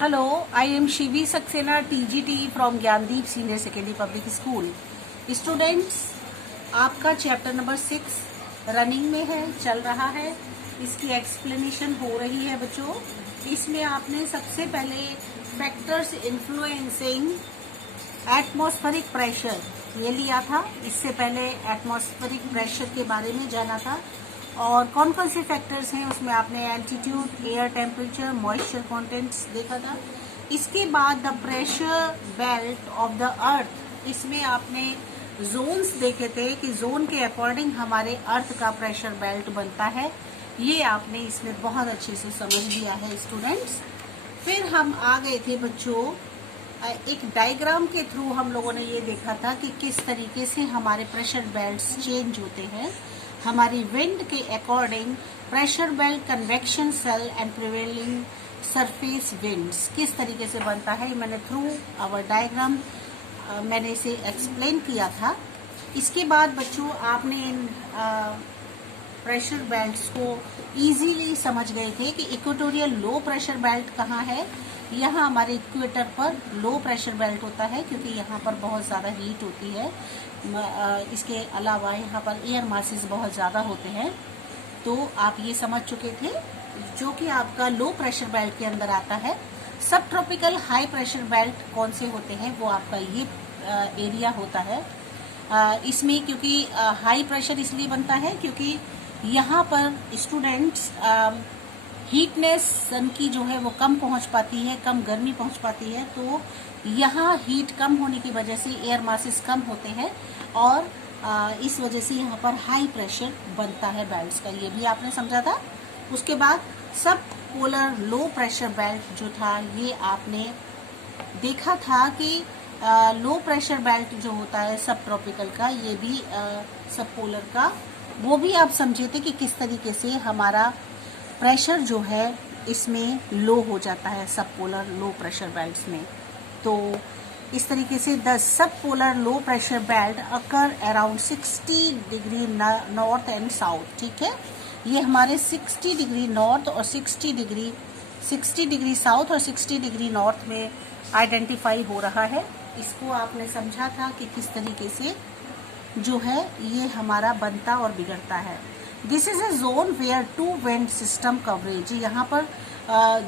Hello, I am Shivi Saxena, TGT from Gyandeep senior secondary public school. Students, आपका chapter number 6 running में है, चल रहा है। इसकी एक्सप्लेनेशन हो रही है बच्चों। इसमें आपने सबसे पहले फैक्टर्स इन्फ्लुएंसिंग एटमॉस्फेरिक प्रेशर ये लिया था। इससे पहले एटमॉस्फेरिक प्रेशर के बारे में जाना था और कौन कौन से फैक्टर्स हैं उसमें आपने altitude, air temperature, moisture contents देखा था। इसके बाद the pressure belt of the earth, इसमें आपने जोन्स देखे थे कि जोन के अकॉर्डिंग हमारे अर्थ का प्रेशर बेल्ट बनता है। ये आपने इसमें बहुत अच्छे से समझ लिया है स्टूडेंट्स। फिर हम आ गए थे बच्चों, एक डायग्राम के थ्रू हम लोगों ने ये देखा था कि किस तरीके से हमारे प्रेशर बेल्ट्स चेंज होते हैं। हमारी विंड के according pressure belt, convection cell and prevailing surface winds किस तरीके से बनता है, मैंने थ्रू आवर डायग्राम मैंने इसे एक्सप्लेन किया था। इसके बाद बच्चों आपने इन प्रेशर बेल्ट्स को इजीली समझ गए थे कि इक्वेटोरियल लो प्रेशर बेल्ट कहाँ है। यहाँ हमारे इक्वेटर पर लो प्रेशर बेल्ट होता है क्योंकि यहाँ पर बहुत ज़्यादा हीट होती है। इसके अलावा यहाँ पर एयर मासेस बहुत ज़्यादा होते हैं। तो आप ये समझ चुके थे जो कि आपका लो प्रेशर बेल्ट के अंदर आता है। सब ट्रॉपिकल हाई प्रेशर बेल्ट कौन से होते हैं, वो आपका ये एरिया होता है। इसमें क्योंकि हाई प्रेशर इसलिए बनता है क्योंकि यहाँ पर स्टूडेंट्स हीटनेस सन की जो है वो कम पहुँच पाती है, कम गर्मी पहुँच पाती है। तो यहाँ हीट कम होने की वजह से एयर मासेस कम होते हैं और इस वजह से यहाँ पर हाई प्रेशर बनता है बेल्ट्स का, ये भी आपने समझा था। उसके बाद सब पोलर लो प्रेशर बेल्ट जो था ये आपने देखा था कि लो प्रेशर बेल्ट जो होता है सब ट्रॉपिकल का, ये भी सब पोलर का, वो भी आप समझे थे कि किस तरीके से हमारा प्रेशर जो है इसमें लो हो जाता है सब पोलर लो प्रेशर बेल्ट्स में। तो इस तरीके से the sub polar low pressure belt occur around 60 degree north and south. ठीक है, ये हमारे 60 डिग्री नॉर्थ और 60 डिग्री साउथ और 60 डिग्री नॉर्थ में आइडेंटिफाई हो रहा है। इसको आपने समझा था कि किस तरीके से जो है ये हमारा बनता और बिगड़ता है। This is a zone where two wind system coverage, यहाँ पर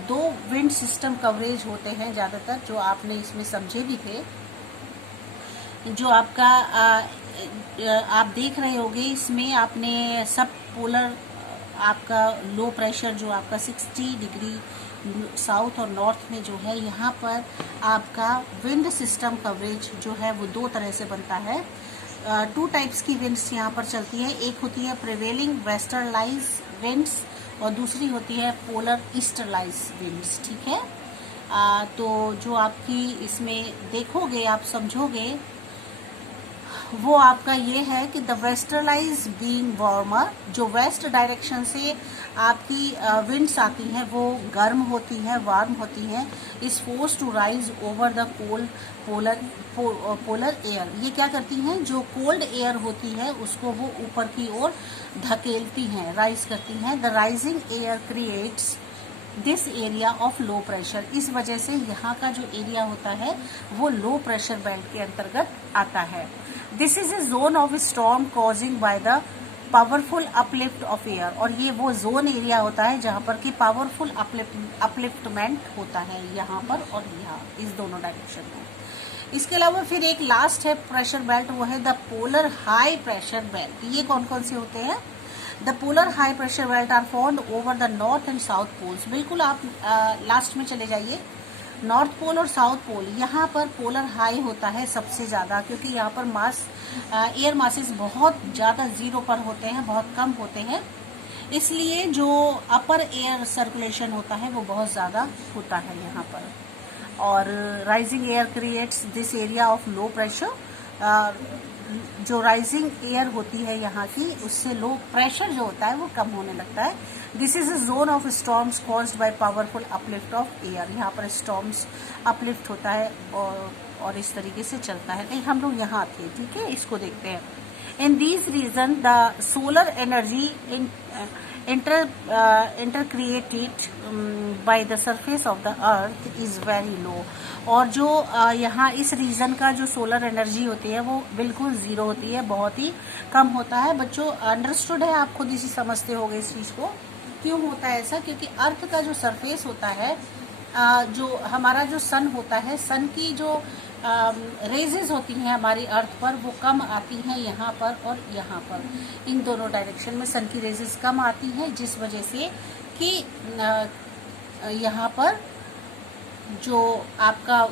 दो विंड सिस्टम कवरेज होते हैं ज़्यादातर, जो आपने इसमें समझे भी थे। जो आपका आप देख रहे होंगे इसमें आपने सब पोलर आपका लो प्रेशर जो आपका 60 डिग्री साउथ और नॉर्थ में जो है, यहाँ पर आपका विंड सिस्टम कवरेज जो है वो दो तरह से बनता है। टू टाइप्स की विंड्स यहाँ पर चलती है, एक होती है प्रिवेलिंग वेस्टर्लाइज विंड्स और दूसरी होती है पोलर ईस्टर्लाइज विंड्स। ठीक है, तो जो आपकी इसमें देखोगे आप समझोगे वो आपका ये है कि द वेस्टर्लाइज बीइंग वार्मर, जो वेस्ट डायरेक्शन से आपकी विंड्स आती हैं वो गर्म होती हैं, वार्म होती हैं, is force to rise over the cold polar air. ये क्या करती हैं, जो कोल्ड एयर होती है उसको वो ऊपर की ओर धकेलती हैं, राइज करती हैं। The rising air creates this area of low pressure, इस वजह से यहाँ का जो एरिया होता है वो लो प्रेशर बेल्ट के अंतर्गत आता है। This is a zone of storm causing by the powerful uplift of air, और ये वो जोन एरिया होता है जहाँ पर कि पावरफुल अपलिफ्टमेंट होता है, यहाँ पर और यहाँ इस दोनों डायरेक्शन में। इसके अलावा फिर एक लास्ट है प्रेशर बेल्ट, वो है the polar high pressure belt. ये कौन कौन से होते हैं? The polar high pressure belt are found over the north and south poles. बिल्कुल आप लास्ट में चले जाइए, नॉर्थ पोल और साउथ पोल, यहाँ पर पोलर हाई होता है सबसे ज़्यादा क्योंकि यहाँ पर एयर मासेस बहुत ज़्यादा जीरो पर होते हैं, बहुत कम होते हैं, इसलिए जो अपर एयर सर्कुलेशन होता है वो बहुत ज़्यादा होता है यहाँ पर। और rising air creates this area of low pressure, जो राइजिंग एयर होती है यहाँ की उससे लो प्रेशर जो होता है वो कम होने लगता है। This is a zone of storms caused by powerful uplift of air, यहाँ पर स्टॉर्म्स अपलिफ्ट होता है और इस तरीके से चलता है। नहीं, हम लोग यहाँ थे, ठीक है, इसको देखते हैं। In these region the solar energy intercreated by the surface of the earth is very low। और जो यहाँ इस रीजन का जो सोलर एनर्जी होती है वो बिल्कुल जीरो होती है, बहुत ही कम होता है। बच्चों अंडरस्टूड है, आप खुद इसी समझते होंगे इस चीज को। क्यों होता है ऐसा? क्योंकि अर्थ का जो सरफेस होता है, जो हमारा जो सन होता है, सन की जो रेजेस होती हैं हमारी अर्थ पर, वो कम आती हैं यहाँ पर और यहाँ पर। इन दोनों डायरेक्शन में सन की रेजेस कम आती हैं, जिस वजह से कि यहाँ पर जो आपका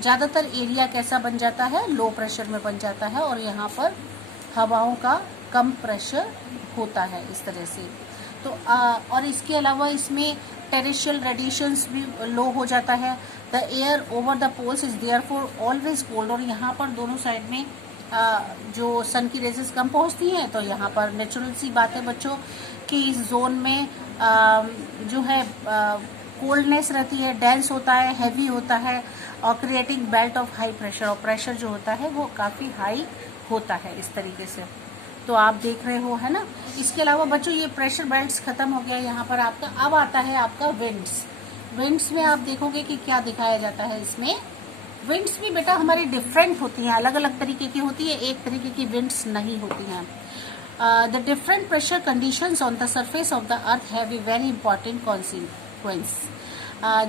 ज़्यादातर एरिया कैसा बन जाता है, लो प्रेशर में बन जाता है, और यहाँ पर हवाओं का कम प्रेशर होता है इस तरह से। तो और इसके अलावा इसमें टेरेस्ट्रियल रेडिएशंस भी लो हो जाता है। The air over the poles is there for always cold. और यहाँ पर दोनों साइड में जो सन की रेजेस कम पहुँचती हैं, तो यहाँ पर नेचुरल सी बात है बच्चों कि इस जोन में जो है कोल्डनेस रहती है, डेंस होता है, हैवी होता है, और creating belt of high pressure. और प्रेशर जो होता है वो काफ़ी हाई होता है इस तरीके से। तो आप देख रहे हो, है ना। इसके अलावा बच्चों ये प्रेशर बेल्ट्स खत्म हो गया यहाँ पर आपका। अब आता है आपका विंड्स। विंड्स में आप देखोगे कि क्या दिखाया जाता है इसमें। विंड्स भी बेटा हमारी डिफरेंट होती हैं, अलग अलग तरीके की होती है, एक तरीके की विंड्स नहीं होती हैं। The different pressure conditions on the surface of the earth have a very important consequence.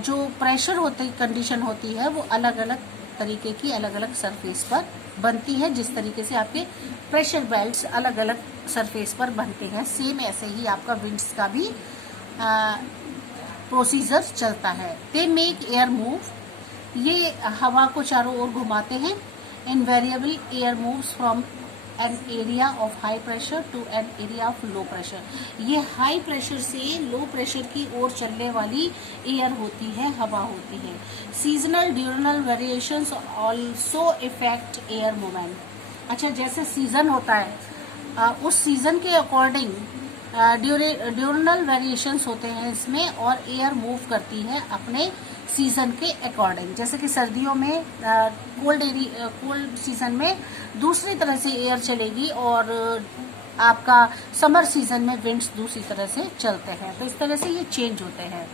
जो प्रेशर होती कंडीशन होती है वो अलग अलग तरीके की अलग अलग सरफेस पर बनती है। जिस तरीके से आपके प्रेशर बेल्ट्स अलग अलग सरफेस पर बनते हैं, सेम ऐसे ही आपका विंड्स का भी प्रोसीजर चलता है। दे मेक एयर मूव, ये हवा को चारों ओर घुमाते हैं। Invariable air moves from an area of high pressure to an area of low pressure. ये हाई प्रेशर से लो प्रेशर की ओर चलने वाली एयर होती है, हवा होती है। Seasonal diurnal variations also effect air movement. अच्छा, जैसे सीजन होता है उस सीजन के अकॉर्डिंग ड्यूरनल वेरिएशंस होते हैं इसमें, और एयर मूव करती है अपने सीजन के अकॉर्डिंग। जैसे कि सर्दियों में कोल्ड सीजन में दूसरी तरह से एयर चलेगी, और आपका समर सीजन में विंड्स दूसरी तरह से चलते हैं। तो इस तरह से ये चेंज होते हैं।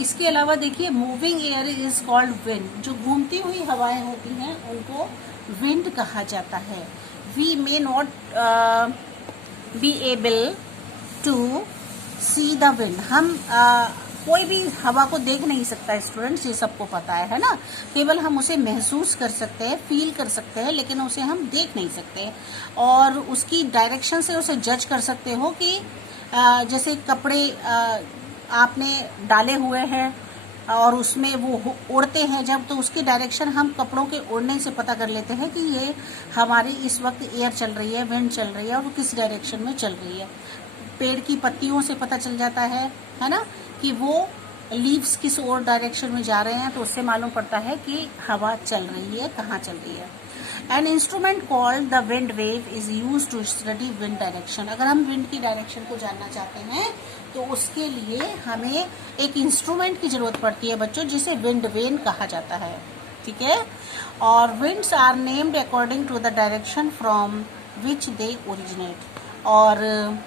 इसके अलावा देखिए, moving air is called wind. जो घूमती हुई हवाएं होती हैं उनको विंड कहा जाता है। We may not be able to see the wind. हम कोई भी हवा को देख नहीं सकता स्टूडेंट्स, ये सबको पता है ना। केवल हम उसे महसूस कर सकते हैं, फील कर सकते हैं, लेकिन उसे हम देख नहीं सकते। और उसकी डायरेक्शन से उसे जज कर सकते हो कि जैसे कपड़े आपने डाले हुए हैं और उसमें वो उड़ते हैं जब, तो उसकी डायरेक्शन हम कपड़ों के उड़ने से पता कर लेते हैं कि ये हमारी इस वक्त एयर चल रही है, विंड चल रही है, और वो किस डायरेक्शन में चल रही है। पेड़ की पत्तियों से पता चल जाता है ना, कि वो लीव्स किस और डायरेक्शन में जा रहे हैं, तो उससे मालूम पड़ता है कि हवा चल रही है, कहाँ चल रही है। An instrument called the wind wave is used to study wind direction. अगर हम विंड की डायरेक्शन को जानना चाहते हैं तो उसके लिए हमें एक इंस्ट्रूमेंट की जरूरत पड़ती है बच्चों, जिसे विंड वेन कहा जाता है। ठीक है। और winds are named according to the direction from which they originate. और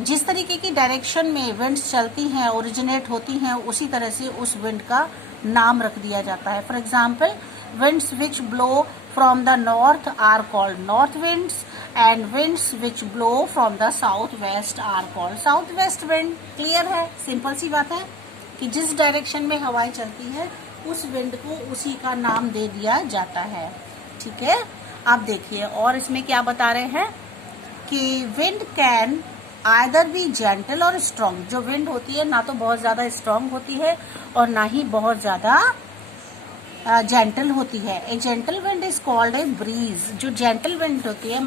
जिस तरीके की डायरेक्शन में विंड्स चलती हैं, ओरिजिनेट होती हैं, उसी तरह से उस विंड का नाम रख दिया जाता है। For example, winds which blow from the north are called north winds, and winds which blow from the southwest are called southwest wind। Clear है, सिंपल सी बात है कि जिस डायरेक्शन में हवाएं चलती है उस विंड को उसी का नाम दे दिया जाता है। ठीक है। आप देखिए, और इसमें क्या बता रहे हैं कि wind can either B gentle और स्ट्रॉन्ग। जो विंड होती है ना तो बहुत ज्यादा स्ट्रॉन्ग होती है और ना ही बहुत ज्यादा जेंटल होती है। A gentle wind is called a breeze. जो जेंटल विंड होती है